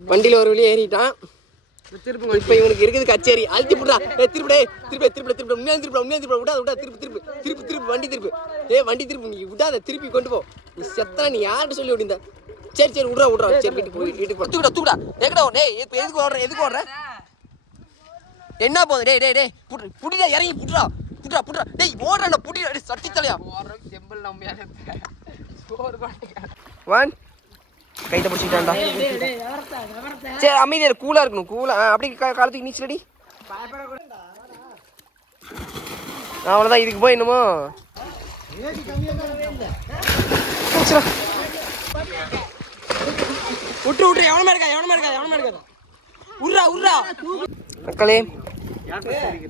வண்டியில் ஒரு வழி ஏறிட்டான். திருப்பி இப்போ இவனுக்கு இருக்குது கச்சேரி. அழுத்தி புடுறா ஏ திருப்பிடே திருப்பி திருப்பி திருப்பி உண்மையா திருப்பி உண்மையா திருப்பி விடாத விடா திருப்பி திருப்பி. திருப்பி திருப்பி வண்டி திருப்பி. ஏ வண்டி திருப்பி. நீ விடாத திருப்பி கொண்டு போ. நீ செத்தா நீ யார்கிட்ட சொல்லி விடுந்த சரி சரி விட்றா விட்றா. சரி வீட்டுக்கு போய் வீட்டுக்கு போ தூக்குடா தூக்குடா. எங்கடா டேய் இப்போ எதுக்கு ஓடுற எதுக்கு ஓடுற? என்ன போகுது? டேய் டேய் டேய். புடி புடிடா இறங்கி புடுறா புடுறா புடுறா டேய் ஓடுறா புடிடா. சட்டி தலையா? ஓடுறதுக்கு செம்பிள் பாட்டு ஒன் கைட்ட பிடிச்சிக்கிட்டான்டா சரி அமைதியா கூலா இருக்கணும் கூலா அப்படி கா- காலத்துக்கு நீச்சலடி. அவ்வளோதான் இதுக்கு போய் என்னமோ. போச்சுடா. விட்டுரு விட்டுரு எவனமா இருக்கா எவனமா இருக்கா எவனமா இருக்கா உர்ரா உர்ரா மக்களே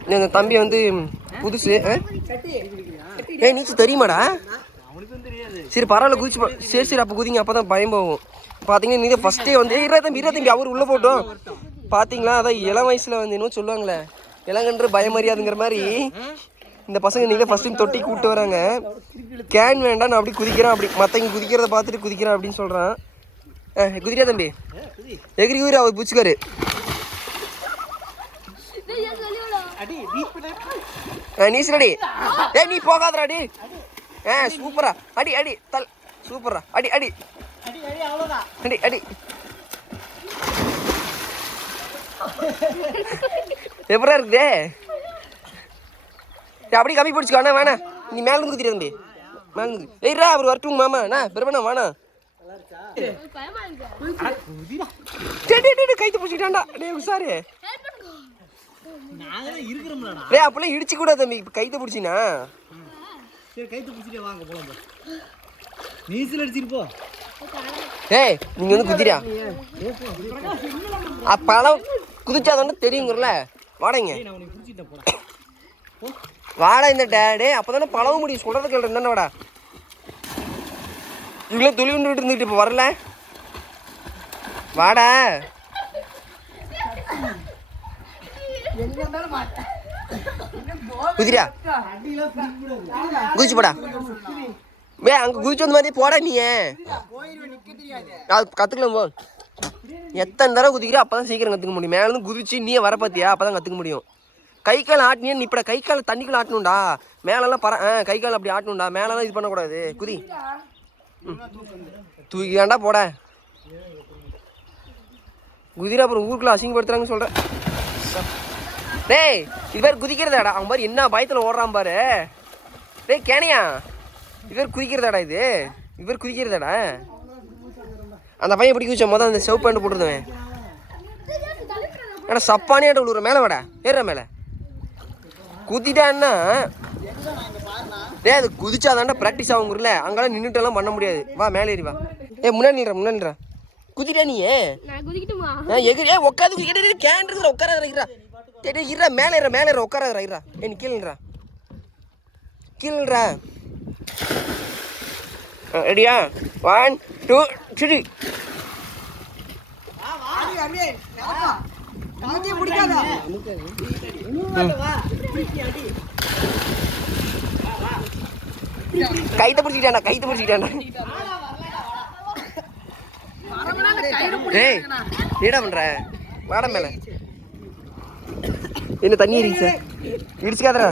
இந்த தம்பி வந்து புதுசு? ஏய் நீச்சல் தெரியுமாடா? சரி பரவாயில்ல குதிச்சு சரி சரி அப்போ குதிங்க அப்போ தான் பயம் போகும். பார்த்தீங்கன்னா நீங்கள் ஃபஸ்ட்டே வந்து "ஏய், இரா தம்பி இரா தம்பி அவர் உள்ளே போட்டோம். பார்த்தீங்களா அதான் இளம் வயசில் வந்து என்னமோ சொல்லுவாங்களே இளங்கன்று பயமறியாதுங்கிற மாதிரி இந்த பசங்க நீங்கள் ஃபஸ்ட் டைம் தொட்டி கூப்பிட்டு வராங்க. கேன் வேண்டாம் நான் அப்படி குதிக்கிறேன் அப்படி மற்றவங்க குதிக்கிறத பார்த்துட்டு குதிக்கிறேன் அப்படின்னு சொல்கிறான் குதிரியா தம்பி? எகிரி குதிரி அவர் பிடிச்சிக்காரு. நீச்சலடி ஏய் நீ போகாதடா அடி. ஆ சூப்பரா. அடி அடி தல். சூப்பரா அடி அடி. அடி அடி எப்படா இருக்குதே அப்படி கம்மி பிடிச்சிக்கோ அண்ணா வேணாம் நீ மேல இருந்து தம்பி. மேல இருந்து ஏய்ரா அவர் வரட்டும் மாமா அண்ணா பெருமண்ணா வேணாம் டேய் டேய் டேய் கைத்து பிடிச்சிக்கிட்டான்டா டேய் உசாரு டேய் அப்பெல்லாம் இடிச்சு கூட தம்பி இப்ப கைத்து பிடிச்சினா. சரி கைத்து பிடிச்சிட்டே வாங்க போலாம் போ. நீச்சல் அடிச்சிட்டு போ. ஏய் நீங்க வந்து குதிரா அப்பெல்லாம் குதிச்சாதானே தெரியுங்கிறல. வாடங்க நான் வாடா இந்த டேடே அப்பதானே பழவ முடியும் சொல்றது கேள்வி தானே வாடா. இவ்வளோ துளி விட்டு இருந்துட்டு இப்போ வரல? வாடா. குதிரியா? குதிச்சு போடா. வே அங்க குதிச்சு வந்த மாதிரி போட நீ அது கத்துக்கலாம் போ எத்தனை தடவை குதிக்கிறோ அப்பதான் சீக்கிரம் கத்துக்க முடியும். மேல இருந்து குதிச்சு நீயே வர பாத்தியா? அப்பதான் கத்துக்க முடியும். கை கால் ஆட்டினியா நீ இப்பட கை கால் தண்ணிக்குள்ள ஆட்டணும்டா மேலெல்லாம் பற ஆ கை கால் அப்படி ஆட்டணும்டா மேலெல்லாம் இது பண்ணக்கூடாது. குதி. ம். தூக்கி வேண்டா போட. குதிரை அப்புறம் ஊருக்குள்ள அசிங்கப்படுத்துறாங்கன்னு சொல்கிறேன் டேய் இது பேர் குதிக்கிறதாடா. அவன் மாதிரி என்ன பயத்தில் ஓடுறான் பாரு. டேய் கேனையா? இவர் குதிக்கிறதாடா இது? இவர் குதிக்கிறதாடா? அந்த பையன் எப்படி குதிச்சா மொதல் அந்த செவப்பு பேண்ட் போட்டுருந்தவன். ஏன்னா சப்பானியாட்ட விழுற மேலே வாடா ஏறுற மேலே. குதிட்டான்னா டேய் அது குதிச்சாதாண்டா ப்ராக்டிஸ் ஆகுங்கிறல அங்கெல்லாம் நின்றுட்டெல்லாம் பண்ண முடியாது. வா மேலே ஏறி வா. ஏ முன்னாடி நில்றா முன்னாடி நில்றா. குதிட்டா நீ? நான் எகிரி ஏ உட்காந்து குதிக்கிட்டே கேன் இருக்கிற உட்காராத இருக்கிறா டேய் இருறா மேலே ஏற மேலே ஏற உட்காராத இருறா ஏ நீ கீழே நில்றா. ரெடியா ஒன் டூ த்ரீ கைத்த பிடிச்சிக்கிட்டாண்டா கைத்த பிடிச்சிக்கிட்டாண்டா டேய் என்னடா பண்ற? வாட மேல. என்ன தண்ணி இருக்கு சார்? இடிச்சுக்காதடா.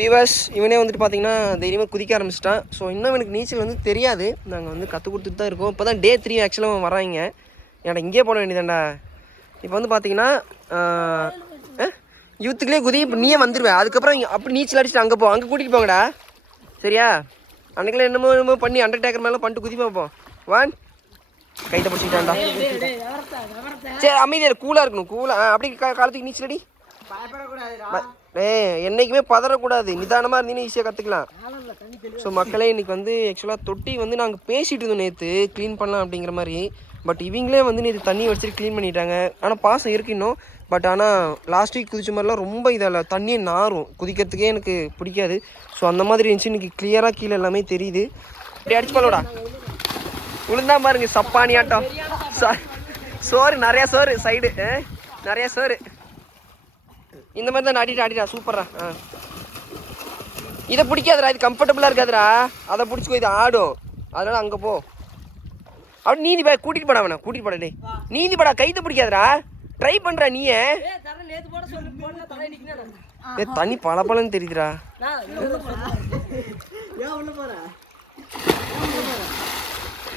விவாஸ் இவனே வந்துட்டு பார்த்தீங்கன்னா தைரியமாக குதிக்க ஆரம்பிச்சிட்டான். ஸோ இன்னும் எனக்கு நீச்சல் வந்து தெரியாது. நாங்கள் வந்து கற்றுக் கொடுத்துட்டு தான் இருக்கோம். இப்போ தான் டே த்ரீ ஆக்சுவலாக வராங்க. ஏன்டா இங்கேயே போட வேண்டியதாண்டா இப்போ வந்து பார்த்தீங்கன்னா யூத்துக்குள்ளே குதி இப்போ நீயே வந்துடுவேன் அதுக்கப்புறம் இங்க அப்படி நீச்சல் அடிச்சுட்டு அங்கே போ. அங்கே கூட்டிகிட்டு போங்கடா. சரியா? அன்றைக்கெல்லாம் என்னமோ என்னமோ பண்ணி அண்டர்டேக்கர் மேலே பண்ணிட்டு குதி பார்ப்போம் ஒன் கைத்த பிடிச்சிக்கிட்டான்டா. சரி அமைதியாக கூலாக இருக்கணும். கூலாக அப்படி காலத்துக்கு நீச்சல் அடி. ம- என்றைக்குமே பதறக்கூடாது. நிதானமாக இருந்தீங்கன்னு ஈஸியாக கற்றுக்கலாம் ஸோ மக்களே இன்னைக்கு வந்து ஆக்சுவலாக தொட்டி வந்து நாங்கள் பேசிகிட்டு இருந்தோம் நேற்று க்ளீன் பண்ணலாம் அப்படிங்கிற மாதிரி. பட் இவங்களே வந்து நேற்று தண்ணி வச்சுட்டு க்ளீன் பண்ணிட்டாங்க. ஆனால் பாசம் இருக்கு இன்னும். பட் ஆனால் லாஸ்ட் வீக் குதிச்ச மாதிரிலாம் ரொம்ப இதில் தண்ணியை நாரும். குதிக்கிறதுக்கே எனக்கு பிடிக்காது. ஸோ அந்த மாதிரி இருந்துச்சு. இன்னைக்கு கிளியராக கீழே எல்லாமே தெரியுது. இப்படி அடிச்சு பாலோடா உளுந்தா பாருங்க சப்பானி ஆட்டம். சோறு நிறையா சோறு சைடு நிறையா சோறு இந்த மாதிரி தான் ஆடிட்டு ஆடிடா சூப்பரா ஆ. இதை பிடிக்காதுடா இது கம்ஃபர்டபுளாக இருக்காதுடா. அதை பிடிச்சிக்கோ இது ஆடும். அதனால அங்கே போ. அவன் நீந்தி பா கூட்டிட்டு போடா அவனை கூட்டிட்டு போடா டேய். நீந்தி போடா கைத்து பிடிக்காதடா. ட்ரை பண்றா நீயே ஏ. தண்ணி பல தெரியுதுடா. போற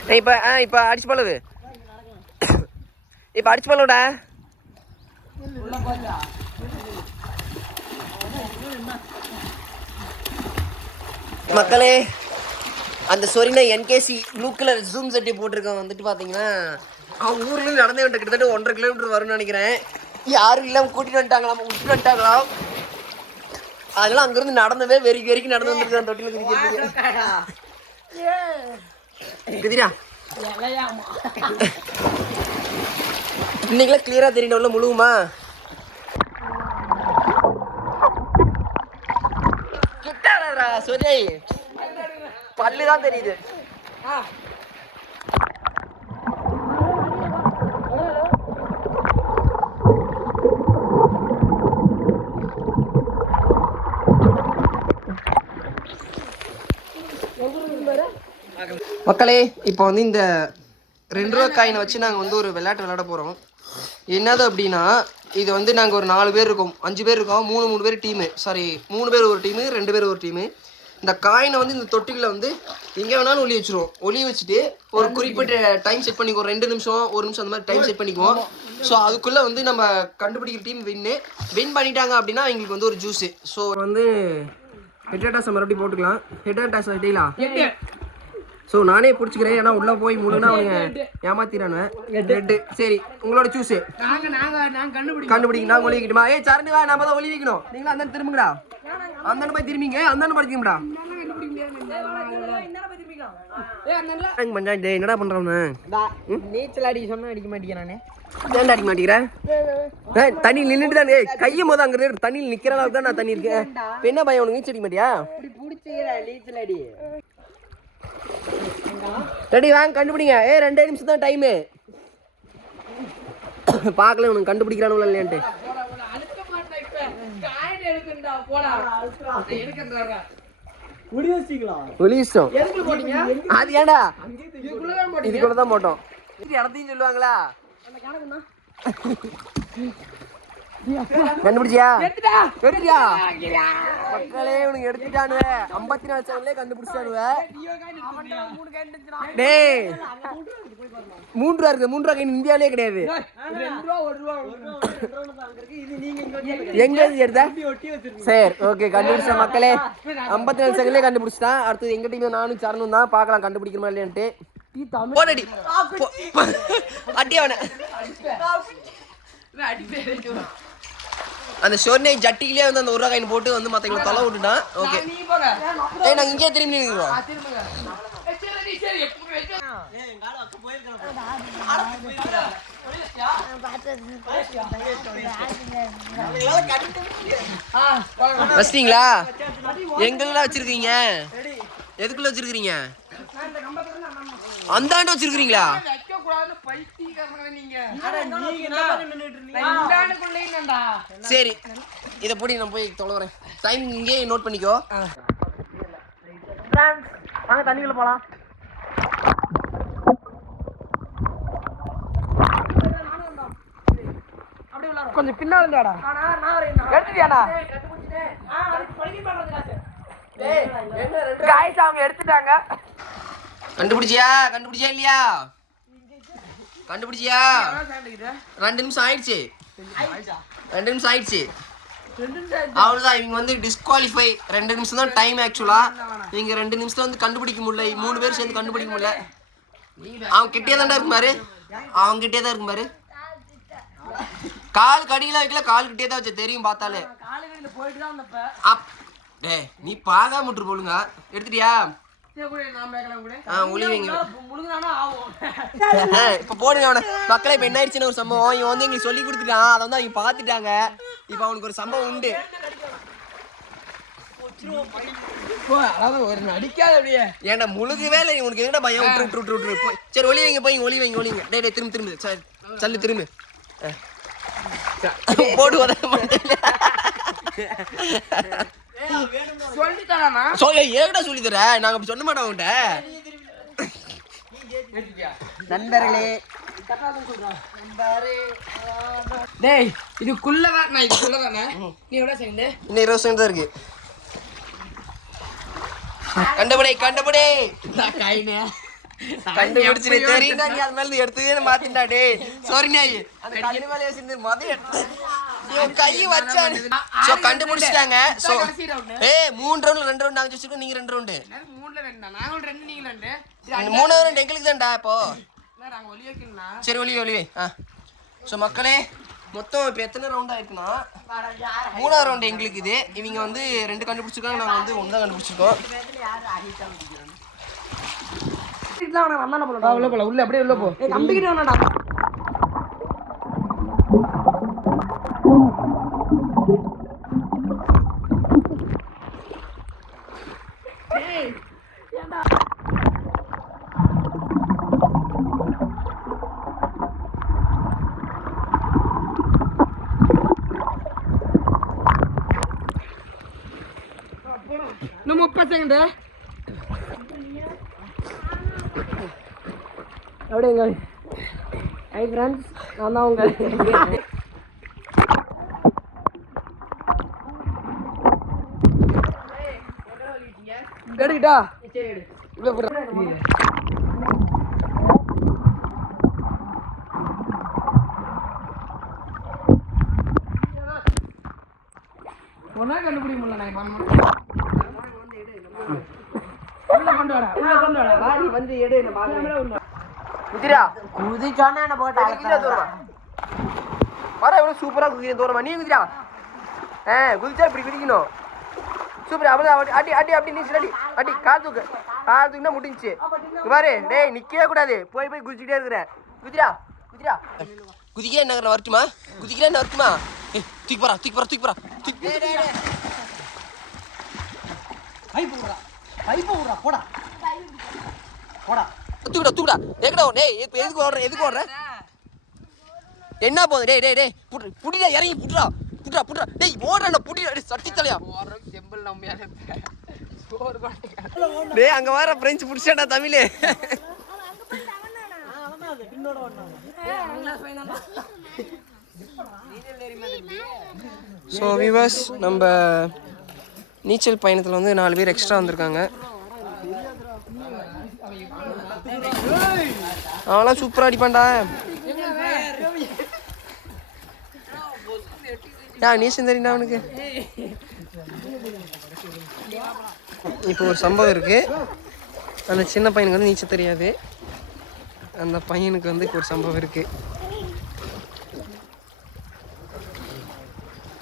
ஏய், இப்ப ஆ இப்ப அடிச்சு பழவு இப்ப அடிச்சு பழவுடா மக்களே அந்த சொரினா என்கேசி ப்ளூ கலர் ஜூம் செட்டி போட்டிருக்கவன் வந்துட்டு பார்த்தீங்கன்னா அவன் ஊர்லேருந்து நடந்தே வந்துட்டு கிட்டத்தட்ட ஒன்றரை கிலோமீட்டர் வரும்னு நினைக்கிறேன். யாரும் இல்லாமல் கூட்டிட்டு வந்துட்டாங்களாம் விட்டுட்டு வந்துட்டாங்களாம். அதெல்லாம் அங்கேருந்து நடந்தவே வெறிக்கு வெறிக்கு நடந்து வந்துருக்கு அந்த தொட்டியில் குதிக்கிறதுக்கு. குதிரா? இன்னைக்கெல்லாம் கிளியரா தெரியணும் உள்ள முழுகுமா? கிட்டாடா சரி பல்லு தான் தெரியுது. மக்களே இப்போ வந்து இந்த ரெண்டு ரூபா காயினை வச்சு நாங்கள் வந்து ஒரு விளையாட்டு விளையாட போகிறோம் என்னது அப்படின்னா இது வந்து நாங்கள் ஒரு நாலு பேர் இருக்கோம். அஞ்சு பேர் இருக்கோம். மூணு மூணு பேர் டீமு. சாரி மூணு பேர் ஒரு டீமு ரெண்டு பேர் ஒரு டீமு. இந்த காயினை வந்து இந்த தொட்டிகளை வந்து எங்கே வேணாலும் ஒளி வச்சுருவோம். ஒளி வச்சுட்டு ஒரு குறிப்பிட்ட டைம் செட் பண்ணிக்குவோம். ரெண்டு நிமிஷம் ஒரு நிமிஷம் அந்த மாதிரி டைம் செட் பண்ணிக்குவோம். ஸோ அதுக்குள்ளே வந்து நம்ம கண்டுபிடிக்கிற டீம் வின்னு வின் பண்ணிட்டாங்க அப்படின்னா எங்களுக்கு வந்து ஒரு ஜூஸு ஸோ வந்து ஹெட் அட்டாஸை மறுபடியும் போட்டுக்கலாம். ஹெட் அட்டாஸ் டீலா ஸோ நானே பிடிச்சிக்கிறேன். ஏன்னா உள்ளே போய் முழுனா அவனுங்க ஏமாத்திரானுவேன் ரெட்டு சரி உங்களோட சூஸு நாங்க நாங்க நாங்க கண்டுபிடி கண்டுபிடிங்க நான் ஒளிவிக்கணுமா ஏய் சரணு வா நம்ம தான் ஒளிவிக்கணும் நீங்களும் அந்த திரும்புங்கடா. அந்த போய் திரும்பிங்க. அந்த படிக்கணும்டா பஞ்சாயத்து என்னடா பண்றவனு? நீச்சல் அடிக்க சொன்னா அடிக்க மாட்டேங்க நானே? ஏன்டா அடிக்க மாட்டேங்கிறேன் ஏய் தண்ணி நின்றுட்டு தான் ஏய் கையும் போது அங்கே தண்ணி நிக்கிற அளவுக்கு தான் நான் தண்ணி இருக்கேன். என்ன பையன் உனக்கு நீச்சல் அடிக்க மாட்டியா இப்படி புடிச்சுக்கிற நீச்சல் அடி ரெடி வாங்க கண்டுபிடிங்க. ஏ ரெண்டே நிமிஷம் தான் டைமு பார்க்கல உனக்கு கண்டுபிடிக்கிறானுங்களா இல்லையான்ட்டு. வெளியிட்டோம் அது ஏடா இதுக்குள்ளதான் போட்டோம். இடத்தையும் சொல்லுவாங்களா? கண்டுபிடிச்சியா? எடுத்துடா எடுத்தியா மக்களே உனக்கு எடுத்துட்டானுவ ஐம்பத்தி நாலு செவன்லேயே கண்டுபிடிச்சானுவ டேய் மூன்று ரூபா இருக்கு மூன்று ரூபா கை இந்தியாவிலே கிடையாது. ரெண்டு ரூபா ஒரு ரூபா இது நீங்க இங்க எங்க இருந்து எடுத்த? சரி ஓகே கண்டுபிடிச்ச மக்களே. ஐம்பத்தி நாலு செகண்ட்லேயே கண்டுபிடிச்சிட்டான். அடுத்தது எங்க டீம் நானும் சரணும் தான் பார்க்கலாம். கண்டுபிடிக்கிறமா இல்லையான்ட்டு. அடி அவனை. அந்த ஷோர்னே ஜட்டிக்கிலே வந்து அந்த ஒரு காயின் போட்டு வந்து மற்றவங்களை தொலை விட்டுட்டான் ஓகே நீ போங்க. ஏய் நாங்கள் இங்கே திரும்பி நிற்கிறோம் திரும்புங்க. ஏய், சரி நீ சரி எப்போ வெச்சு ஏய் எங்க ஆளு அக்க போயிருக்கான். ஆ போங்க. வச்சிட்டீங்களா? எங்கெல்லாம் வச்சிருக்கீங்க? எதுக்குள்ள வச்சிருக்கீங்க? அந்த ஆண்டு வச்சிருக்கீங்களா? கூடாதுன்னு பைத்தியக்காரங்க நீங்க. சரி இதை போடி நான் போய் தொலைவுறேன் டைம் இங்கே நோட் பண்ணிக்கோ. வாங்க தண்ணிக்குள்ள போலாம். கொஞ்சம் பின்னால இருந்தாடா எடுத்துட்டியாடா? காய்ஸ் அவங்க எடுத்துட்டாங்க. கண்டுபிடிச்சியா? கண்டுபிடிச்சியா இல்லையா? கண்டுபிடிச்சியா? ரெண்டு நிமிஷம் ஆயிடுச்சு. ரெண்டு நிமிஷம் ஆயிடுச்சு. அவ்வளோதான் இவங்க வந்து டிஸ்குவாலிஃபை ரெண்டு நிமிஷம் தான் டைம் ஆக்சுவலா நீங்க ரெண்டு நிமிஷத்துல வந்து கண்டுபிடிக்க முடியல. மூணு பேர் சேர்ந்து கண்டுபிடிக்க முடியல. அவன் கிட்டே தான்டா இருக்கும் பாரு. அவன் கிட்டே தான் இருக்கும் பாரு. கால் கடியில வைக்கல கால் கிட்டே தான் வச்ச தெரியும் பார்த்தாலே. டேய் நீ பார்க்காம விட்டுரு போலுங்க எடுத்துட்டியா? இப்போ போடுங்க அவனை. மக்களை இப்போ என்ன ஆயிடுச்சுன்னு ஒரு சம்பவம். இவன் வந்து எங்களுக்கு சொல்லி கொடுத்துட்டான். அதை வந்து அவங்க பார்த்துட்டாங்க. இப்போ அவனுக்கு ஒரு சம்பவம் உண்டு. போ, அதாவது ஒரு நடிக்காத அப்படியே. ஏன்டா முழுகவே இல்லை. உனக்கு எங்கடா பயம்? விட்டுரு விட்டுரு விட்டுரு விட்டுரு போய் சரி ஒளி வைங்க போய் ஒளி வைங்க ஒளி வைங்க டேய் டேய் திரும்ப திரும்ப. சரி சல்லு திரும்ப. போடு சொல்லிட்டானா சொல்லி சொல்லி தர நாங்க அப்படி சொன்ன மாட்டோம் அவன்கிட்ட நண்பர்களே. டேய் இதுக்குள்ளதான் நான் இதுக்குள்ளதானே நீ எவ்வளவு செகண்ட் இன்னும் இருபது செகண்ட் தான் இருக்கு. கண்டுபிடி கண்டுபிடி. கைனே. கண்டுபிடிச்சு நீ அது மேல எடுத்துவே மாத்திண்டா டேய். சாரி நாய் அந்த கல்லு மேல வச்சிருந்து எடுத்து இவன் கை வச்சான். சோ கண்டுபிடிச்சிட்டாங்க. சோ ஏய் மூணு ரவுண்ட் ரெண்டு ரவுண்ட் நாங்க வச்சிருக்கோம் நீங்க ரெண்டு ரவுண்டு மூணுல ரெண்டு நாங்க ரெண்டு நீங்க ரெண்டு மூணாவது ரவுண்ட் எங்களுக்கு தான்டா இப்போ. நாங்க வைக்கணும்னா? சரி ஒளி ஒளி ஆ. ஸோ மக்களே மொத்தம் இப்போ எத்தனை ரவுண்ட் ஆயிருக்குன்னா? மூணாவது ரவுண்ட் எங்களுக்கு இது. இவங்க வந்து ரெண்டு கண்டுபிடிச்சிருக்காங்க நாங்கள் வந்து ஒன்று தான் கண்டுபிடிச்சிருக்கோம் உள்ள போல உள்ள அப்படியே உள்ள போ. நம்பிக்கிட்டு வேணாடா இன்னும் முப்பது அப்படிங்க. ஹை ஃப்ரெண்ட்ஸ் நான் தான் உங்கள் எடுக்கிட்டா ஒன்னா கண்டுபிடிக்க முடியல நான் பண்ண உள்ள கொண்டு வாடா. உள்ள கொண்டு வாடா வாடி. வந்து எடு என்ன பாக்குறேன் குதிரா. குதிச்சோன்னா என்ன போட்டு? குதிரா தூரமா? வர குதிக்கிற நீ குதிரா ஆ குதிச்சா இப்படி குதிக்கணும். சூப்பர் அப்படி அடி அடி அடி அப்படி நீச்சல் அடி அடி கால் தூக்கு. கால் தூக்குனா இங்க பாரு டேய் நிக்கவே கூடாது. போய் போய் குதிச்சுட்டே இருக்கிற. குதிரா குதிரா குதிக்கிறேன் என்ன வரட்டுமா? குதிக்கிறேன் என்ன வரட்டுமா? தூக்கி போறா தூக்கி போறா தூக்கி போறா தூக்கி பைப்பு விடுறா போடா. போடா தூக்குடா தூக்குடா எங்கடா டேய் இப்போ எதுக்கு ஓடுற எதுக்கு ஓடுற? என்ன போகுது? டேய் டேய் டேய் புடி புடிடா இறங்கி புடுறா. புடுறா புடுறா. டேய் ஓடுறா புடிடா. டேய் சட்டி தலையா ஓரளவுக்கு செம்பிள் நம்பியால டேய் அங்க வர பிரெஞ்சு புடிச்சாடா தமிழ். ஸோ விவாஸ் நம்ம நீச்சல் பயணத்தில் வந்து நாலு பேர் எக்ஸ்ட்ரா வந்திருக்காங்க. அவெல்லாம் சூப்பராக அடிப்பான்டா. யா நீச்சல் தெரியும்டா அவனுக்கு இப்போ ஒரு சம்பவம் இருக்கு. அந்த சின்ன பையனுக்கு வந்து நீச்சல் தெரியாது. அந்த பையனுக்கு வந்து இப்போ ஒரு சம்பவம் இருக்கு.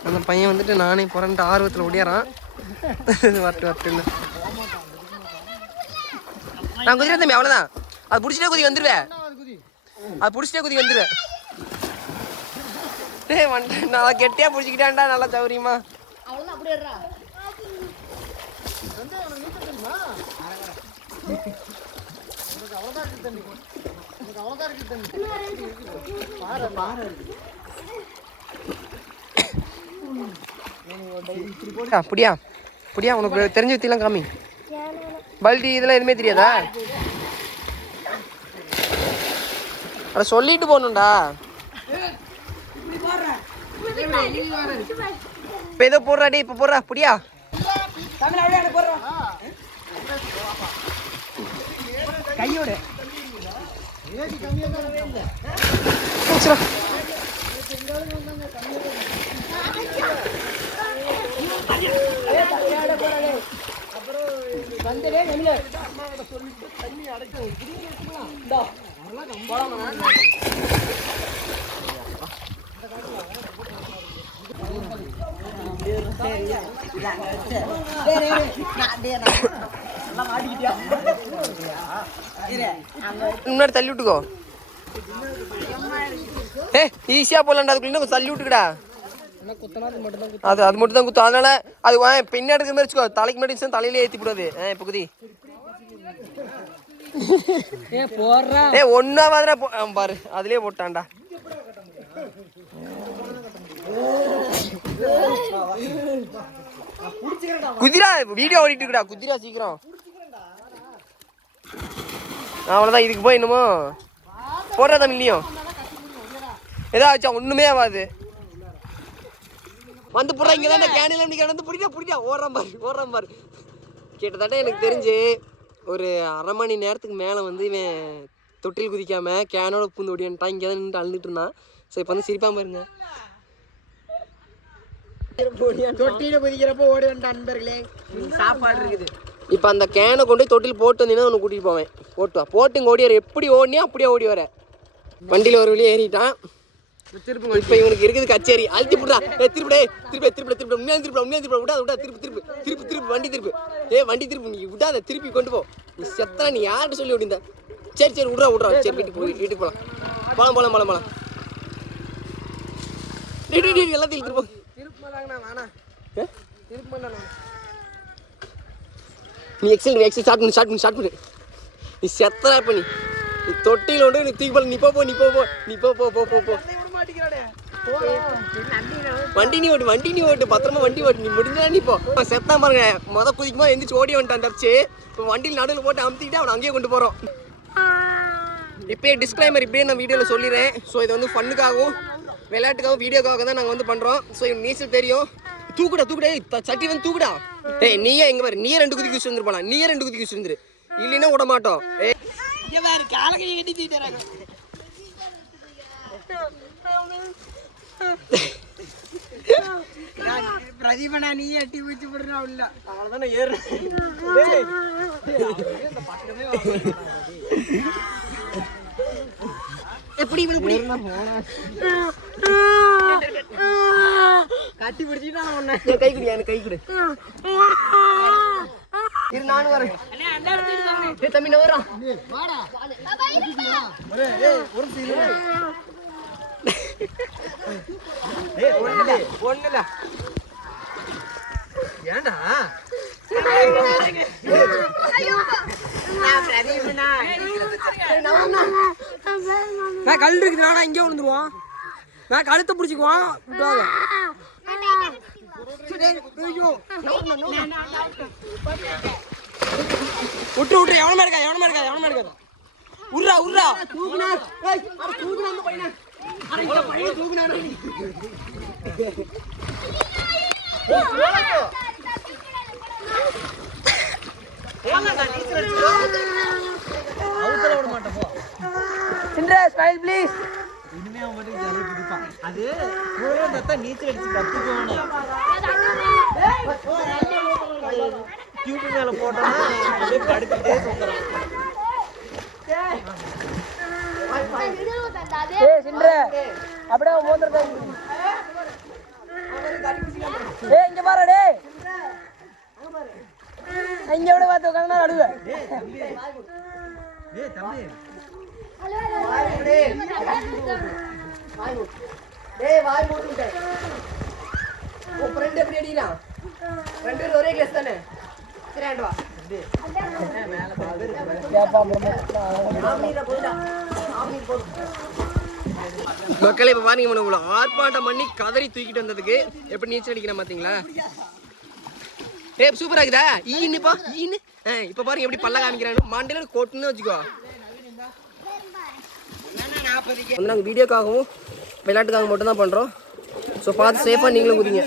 அந்த பையன் வந்துட்டு நானே பிறன்ட்டு ஆர்வத்தில் ஒடியாரான் வரட்டு நான் குதிரை தம்பி அவ்வளோதான் அது பிடிச்சிட்டே குதி வந்துடுவேன் அது பிடிச்சிட்டே குதி வந்துடுவேன் டேய் வந்துட்டேன் நான் கெட்டியாக பிடிச்சிக்கிட்டான்டா நல்லா சௌரியமா அப்படியா? அப்படியா? உனக்கு தெரிஞ்ச வித்தியெல்லாம் காமி. பல்டி இதெல்லாம் எதுவுமே தெரியாதா? அட சொல்லிட்டு போகணும்டா. இப்போ ஏதோ போடுறா டேய் இப்போ போடுறா. அப்படியா? கையோட. முன்னாடி தள்ளி விட்டுக்கோ. ஏ ஈஸியா போலாண்டா அதுக்குள்ள இன்னும் தள்ளி விட்டுக்கடா. அது அது மட்டும் தான் குத்தும் அதனால அது பின்னாடி இருக்கிற மாதிரி வச்சுக்கோ. தலைக்கு இருந்துச்சுன்னா தலையிலே ஏத்தி விடாது இப்போ குதி ஏ ஒன்னா மாதிரி பாரு. அதுலயே போட்டான்டா. குதிரா வீடியோ ஓடிட்டு இருக்குடா. குதிரா சீக்கிரம். அவ்வளோதான் இதுக்கு போய் என்னமோ போடுறா தமிழ்லையும் ஏதாச்சும் ஒன்றுமே ஆகாது வந்து புறா இங்கே தான் கேனில் இப்படி கிடந்து பிடிட்டா பிடிட்டா ஓடுறான் பாரு ஓடுறான் பாரு கிட்டத்தட்ட எனக்கு தெரிஞ்சு ஒரு அரை மணி நேரத்துக்கு மேலே வந்து இவன் தொட்டில் குதிக்காம கேனோட பூந்து ஓடியான்ட்டான் இங்கே தான் நின்று அழுதுட்டு இருந்தான். ஸோ இப்போ வந்து சிரிப்பாம பாருங்க தொட்டியில குதிக்கிறப்போ ஓடி வந்த அன்பர்களே சாப்பாடு இருக்குது. இப்போ அந்த கேனை கொண்டு போய் தொட்டில் போட்டு வந்தீங்கன்னா உன்னை கூட்டிகிட்டு போவேன். போட்டு போட்டு இங்கே ஓடி வர எப்படி ஓடினியா அப்படியே ஓடி வர வண்டியில் ஒரு வழியே ஏறிட்டான். திருப்பி இப்போ இவனுக்கு இருக்குது கச்சேரி. அழுத்தி போடுறா. ஏ திருப்பி டேய், திருப்பி திருப்பி திருப்பி உண்மையா திருப்பி உண்மையா திருப்பி விடாத விடா திருப்பி திருப்பி. திருப்பி திருப்பி வண்டி திருப்பி. ஏ வண்டி திருப்பி. நீ விடாத திருப்பி கொண்டு போ. நீ செத்தனா நீ யார்கிட்ட சொல்லி ஓடிந்த சரி சரி விட்றா விட்றா. சரி வீட்டுக்கு போய் வீட்டுக்கு போகலாம் போகலாம் போகலாம் போகலாம் போகலாம் எல்லாத்தையும் இழுத்துட்டு போ. திருப்பி மாட்டாங்கண்ணா வேணா ஏ? திருப்பி மாட்டாண்ணா நீ எக்ஸல் எக்ஸல் ஸ்டார்ட் பண்ணு ஸ்டார்ட் பண்ணு ஸ்டார்ட் பண்ணு. நீ செத்தனா இப்போ நீ. தொட்டியில் ஒன்று நீ தூக்கி போல நீ போ போ நீ போ போ நீ போ போ போ போ. வண்டி நீ ஓட்டு வண்டி நீ ஓட்டு பத்திரமா வண்டி ஓட்டு நீ முடிஞ்சா நீ போ. அவன் செத்தான் பாருங்க முத குதிக்குமா எந்திரிச்சு ஓடி வந்துட்டான் தப்பிச்சு. இப்போ வண்டியில் நடுவில் போட்டு அமுத்திக்கிட்டு அவனை அங்கேயே கொண்டு போகிறோம் இப்பயே டிஸ்க்ளைமர் இப்படியே நான் வீடியோவில் சொல்லிடுறேன். ஸோ இது வந்து ஃபன்னுக்காகவும் விளையாட்டுக்காகவும் வீடியோக்காக தான் நாங்கள் வந்து பண்ணுறோம் ஸோ நீச்சல் தெரியும். தூக்குடா தூக்குடா சட்டி வந்து தூக்குடா. ஏய் நீயே எங்க பாரு நீயே ரெண்டு குதி குதிச்சு வந்துருப்பானா நீயே ரெண்டு குதி குதிச்சு வந்துரு இல்லைன்னா விட மாட்டோம் ஏய். இங்க பாரு காலகையை கட்டி பிரதீபனா நீ எட்டி வச்சு விடுறா உள்ள. ஏறு. எப்படி இப்படி கட்டி பிடிச்சிட்டு உன்ன. கை குடி எனக்கு கை கொடு. இரு நானும் வரேன். ஏய் தம்பி நான் வரான் ஒண்ணுல ஏண்டா நான் கல் இருக்குது. நானா இங்கே விழுந்துருவான் நான் கழுத்தை பிடிச்சிக்குவான் விட்டுவாங்க விட்டு விட்டு. எவனமே இருக்கா எவனமே இருக்கா எவனமே இருக்கா உர்ரா உர்ரா ப்ளீஸ் இனிமே அவன் மட்டும் அது கூட இருந்தா நீச்சல் அடிச்சு கற்றுக்குவானே டியூப் மேல போட்டோம்னா அப்படியே படுத்துட்டே ஏய் சின்ரா அப்படியே மோந்திரத்தை ஏய் இங்க பாரு டேய். இங்க விட பார்த்து உட்காந்து டேய் வாய் மூடிட்டேன் உன் ஃப்ரெண்ட் எப்படி அடிக்கிறான் ரெண்டு பேரும் ஒரே கிளாஸ் தானே? சரி ஆண்டு வா. மக்களே இப்போ பாருங்க இவனை உங்களை ஆர்ப்பாட்டம் பண்ணி கதறி தூக்கிட்டு வந்ததுக்கு எப்படி நீச்சல் அடிக்கிறேன் பார்த்தீங்களா ஏ சூப்பரா இருக்குதா? ஈன்னுப்பா ஈன்னு. ஆ இப்போ பாருங்க எப்படி பல்ல காமிக்கிறானு. மண்டையில கொட்டுன்னு வச்சுக்கோ. வந்து நாங்கள் வீடியோக்காகவும் விளையாட்டுக்காக மட்டும் தான் பண்ணுறோம் ஸோ பார்த்து சேஃபாக நீங்களும் குதிங்க.